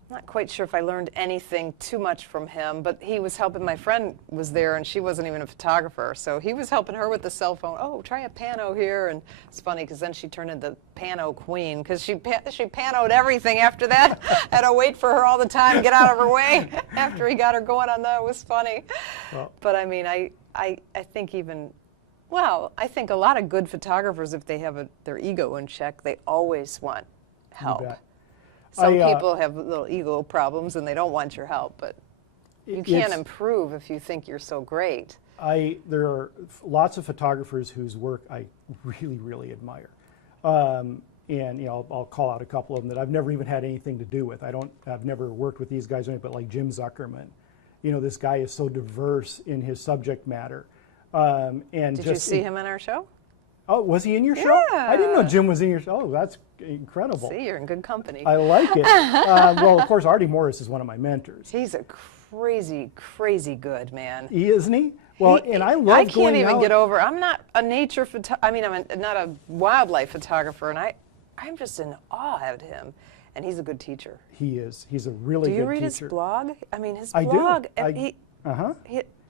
not quite sure if I learned anything too much from him, but he was helping. My friend was there, and she wasn't even a photographer, so he was helping her with the cell phone. Oh, try a pano here, and it's funny because then she turned into pano queen because she panoed everything after that. Had to wait for her all the time, get out of her way after he got her going on that. It was funny. Well, but I mean, I think even. Well, I think a lot of good photographers, if they have their ego in check, they always want help. bet. Some people have little ego problems and they don't want your help, but you can't it's- improve if you think you're so great. There are lots of photographers whose work I really, really admire. And you know, I'll call out a couple of them that I've never even had anything to do with. I've never worked with these guys, but like Jim Zuckerman. You know, this guy is so diverse in his subject matter. And Did you see him on our show? Oh, was he in your show? I didn't know Yeah. Jim was in your show. Oh, that's incredible. See, you're in good company. I like it. Well, of course, Artie Morris is one of my mentors. He's a crazy, crazy good man. Isn't he? Well, and I love I going can't even out. get over. I'm not a nature I mean, I'm not a wildlife photographer, and I'm just in awe of him. And he's a good teacher. He is. He's a really good Do teacher. you read his blog? I mean, his I do. blog. Uh-huh.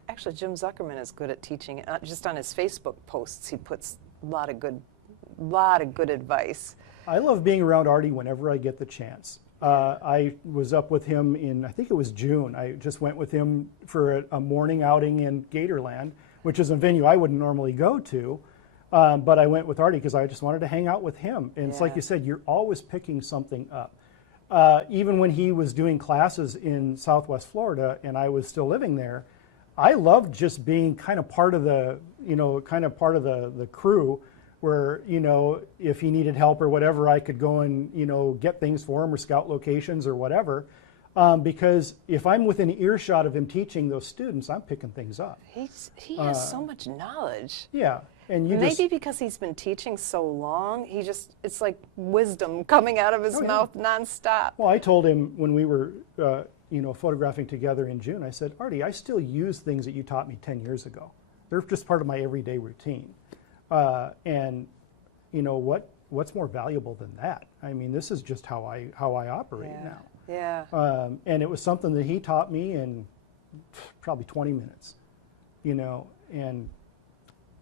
Actually, Jim Zuckerman is good at teaching. Just on his Facebook posts, he puts a lot of good advice. I love being around Artie whenever I get the chance. I was up with him in, I think it was June. I just went with him for a morning outing in Gatorland, which is a venue I wouldn't normally go to. But I went with Artie because I just wanted to hang out with him. And it's like Yeah. you said, you're always picking something up. Even when he was doing classes in Southwest Florida and I was still living there, I loved just being kind of part of the, the crew where, you know, if he needed help or whatever, I could go and, you know, get things for him or scout locations or whatever. Because if I'm within earshot of him teaching those students, I'm picking things up. He has so much knowledge. Yeah. And you Maybe just, because he's been teaching so long, it's like wisdom coming out of his mouth nonstop. well, I told him when we were, photographing together in June, I said, Artie, I still use things that you taught me 10 years ago. They're just part of my everyday routine. And you know, what's more valuable than that? I mean, this is just how I operate now. Yeah. And it was something that he taught me in probably 20 minutes, you know, and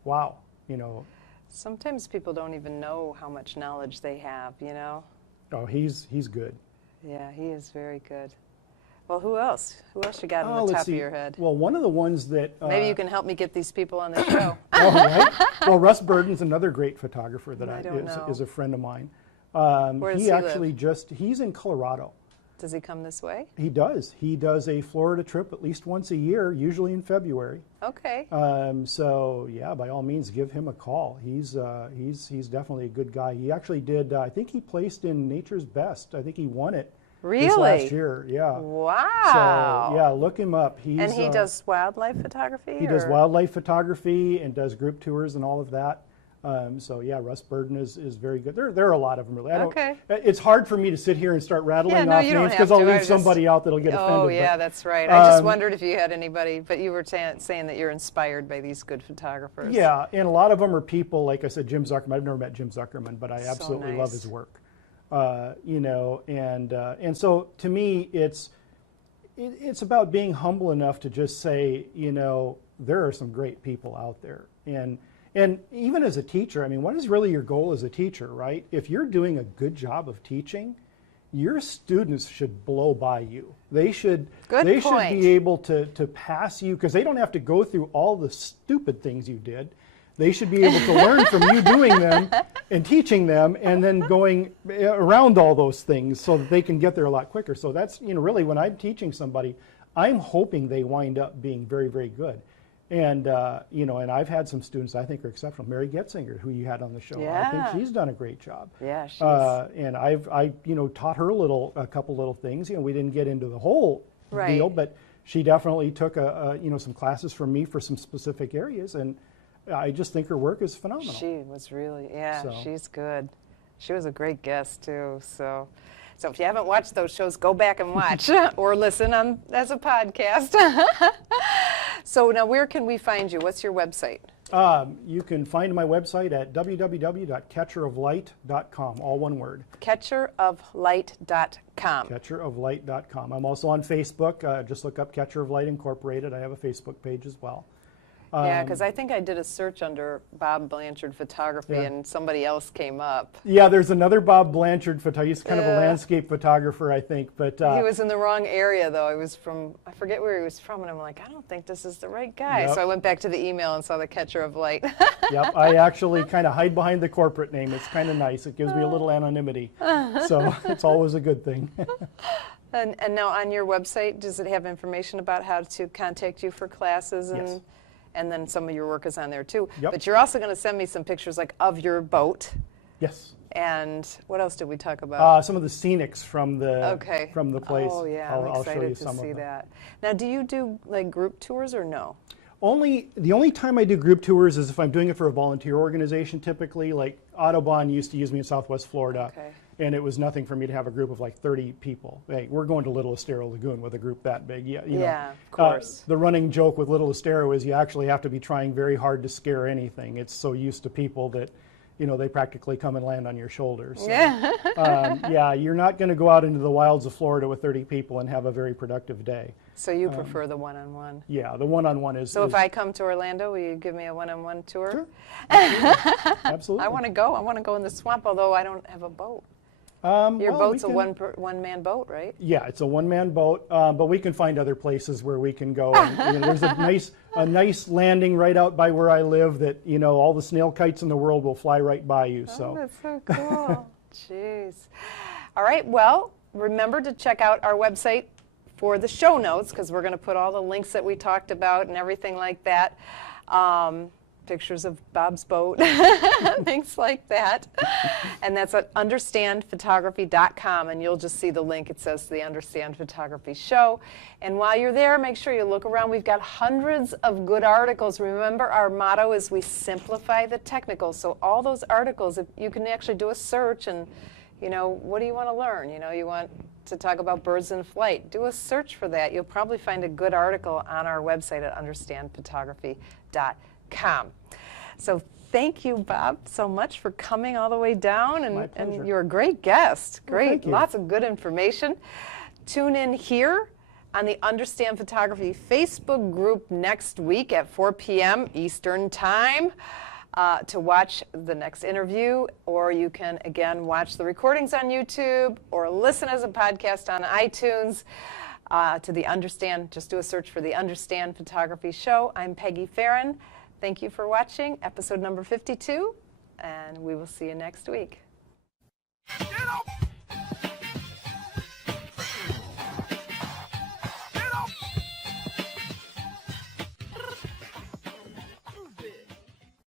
wow, you know. Sometimes people don't even know how much knowledge they have, you know? Oh, he's good. Yeah, he is very good. Well, who else? Who else you got on the let's top see. of your head? Well, one of the ones that Maybe you can help me get these people on the show. oh, right? Well, Russ Birdie's another great photographer that I don't know. is a friend of mine. Where does he he actually live? he's in Colorado. Does he come this way? He does. He does a Florida trip at least once a year, usually in February. Okay. So yeah, by all means, give him a call. He's definitely a good guy. He actually did. I think he placed in Nature's Best. I think he won it this Really? last year. Yeah. Wow. So yeah, look him up. And he does wildlife photography? He does or- wildlife photography and does group tours and all of that. So yeah, Russ Birdie is very good. There are a lot of them really. Okay. It's hard for me to sit here and start rattling Yeah, no, off you don't names have because I'll to. I leave just- somebody out that'll get offended. Oh, but- yeah, that's right. I just um, wondered if you had anybody, but you were saying that you're inspired by these good photographers. Yeah, and a lot of them are people, like I said, Jim Zuckerman. I've never met Jim Zuckerman, but I So absolutely nice. love his work. You know, and so to me, it's about being humble enough to just say, you know, there are some great people out there. And even as a teacher, I mean, what is really your goal as a teacher, right? If you're doing a good job of teaching, your students should blow by you. They should Good should point. be able to pass you because they don't have to go through all the stupid things you did. They should be able to learn from you doing them and teaching them and then going around all those things so that they can get there a lot quicker. So that's, you know, really when I'm teaching somebody, I'm hoping they wind up being very, very good. And and I've had some students I think are exceptional. Mary Getzinger, who you had on the show, I think Yeah. she's done a great job. Yeah, she's And I taught her a couple little things. We didn't get into the whole Right. deal, but she definitely took some classes from me for some specific areas, and I just think her work is phenomenal. She was really, So. she's good. She was a great guest too. So if you haven't watched those shows, go back and watch or listen as a podcast. So now, where can we find you? What's your website? You can find my website at www.catcheroflight.com, all one word. Catcheroflight.com. Catcheroflight.com. I'm also on Facebook. Just look up Catcher of Light Incorporated. I have a Facebook page as well. Yeah, because I think I did a search under Bob Blanchard Photography, Yeah. and somebody else came up. Yeah, there's another Bob Blanchard photographer. He's kind of a Yeah. landscape photographer, I think. But He was in the wrong area, though. He was from, I forget where he was from, and I'm like, I don't think this is the right guy. Yep. So I went back to the email and saw the Catcher of Light. yep, I actually kind of hide behind the corporate name. It's kind of nice. It gives me a little anonymity. So it's always a good thing. And now on your website, does it have information about how to contact you for classes? Yes. And then some of your work is on there too. Yep. But you're also going to send me some pictures of your boat. Yes. And what else did we talk about? Some of the scenics from the place. Oh yeah, I'll I'm show excited you to some see of them. that. Now, do you do group tours or no? The only time I do group tours is if I'm doing it for a volunteer organization, typically. Like Audubon used to use me in Southwest Florida, Okay. and it was nothing for me to have a group of 30 people. Hey, we're going to Little Estero Lagoon with a group that big. Yeah, of course. The running joke with Little Estero is you actually have to be trying very hard to scare anything. It's so used to people that they practically come and land on your shoulders. So, Yeah. you're not going to go out into the wilds of Florida with 30 people and have a very productive day. So you prefer the one-on-one? Yeah, the one-on-one is. So if I come to Orlando, will you give me a one-on-one tour? Sure. Absolutely. I want to go. I want to go in the swamp, although I don't have a boat. Your boat's a one-man boat, right? Yeah, it's a one-man boat, but we can find other places where we can go. And, there's a nice landing right out by where I live that all the snail kites in the world will fly right by you. Oh, So that's so cool. Jeez. All right. Well, remember to check out our website for the show notes, because we're going to put all the links that we talked about and everything like that. Pictures of Bob's boat, things like that. And that's at understandphotography.com, and you'll just see the link. It says the Understand Photography Show. And while you're there, make sure you look around. We've got hundreds of good articles. Remember, our motto is we simplify the technical. So all those articles, if you can actually do a search and, what do you want to learn? You want to talk about birds in flight. Do a search for that. You'll probably find a good article on our website at understandphotography.com. So thank you, Bob, so much for coming all the way down, My and pleasure. you're a great guest. Well, Great, thank you. lots of good information. Tune in here on the Understand Photography Facebook group next week at 4 p.m. Eastern Time to watch the next interview, or you can, again, watch the recordings on YouTube or listen as a podcast on iTunes. To the Understand, just do a search for the Understand Photography Show. I'm Peggy Farron. Thank you for watching episode number 52, and we will see you next week. Get up!